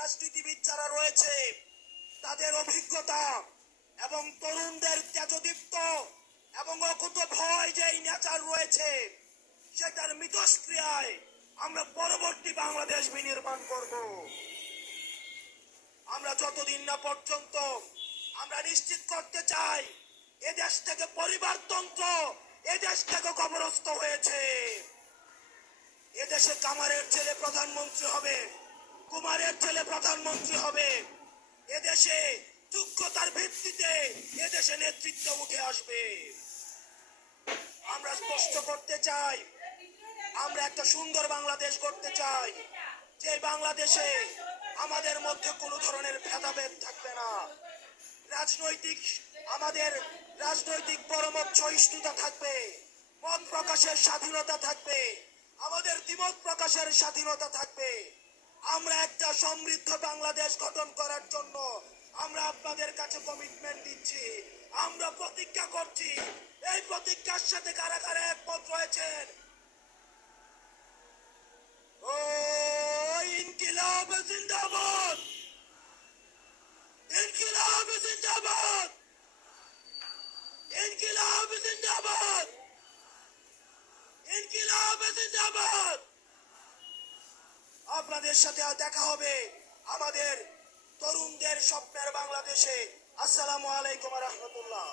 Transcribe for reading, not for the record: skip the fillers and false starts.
রাজনীতিবিদ যারা রয়েছে তাদের অভিজ্ঞতা এবং তরুণদের তেজদীপ্ত এবং অকুত ভয় যে নেচার রয়েছে সেটার মিথস্ক্রিয়ায় আমরা পরবর্তী বাংলাদেশ বিনির্মাণ করব। আমরা যতদিন না পর্যন্ত আমরা নিশ্চিত করতে চাই এদেশ থেকে পরিবারতন্ত্র এদেশ থেকে কবরস্থ হয়েছে। এদেশে কামারের ছেলে প্রধানমন্ত্রী হবে, কুমারের ছেলে প্রধানমন্ত্রী হবে। এদেশে যোগ্যতার ভিত্তিতে এদেশে নেতৃত্ব উঠে আসবে। আমরা স্পষ্ট করতে চাই আমরা একটা সুন্দর বাংলাদেশ করতে চাই, যে বাংলাদেশে আমাদের মধ্যে কোনো ধরনের ভেদাভেদ থাকবে না। আমাদের রাজনৈতিক পরমত সহিষ্ণুতা থাকবে, মত প্রকাশের স্বাধীনতা থাকবে, আমাদের দ্বিমত প্রকাশের স্বাধীনতা থাকবে। আমরা একটা সমৃদ্ধ বাংলাদেশ গঠন করার জন্য আমরা আপনাদের কাছে কমিটমেন্ট দিচ্ছি, আমরা প্রতিজ্ঞা করছি। এই প্রতিজ্ঞার সাথে কারা কারা একমত রয়েছেন? ও ইনকিলাব জিন্দাবাদ, ইনকিলাব জিন্দাবাদ, ইনকিলাব জিন্দাবাদ, ইনকিলাব জিন্দাবাদ। আপনাদের সাথে দেখা হবে আমাদের তরুণদের স্বপ্নের বাংলাদেশে। আসসালামু আলাইকুম ওয়া রাহমাতুল্লাহ।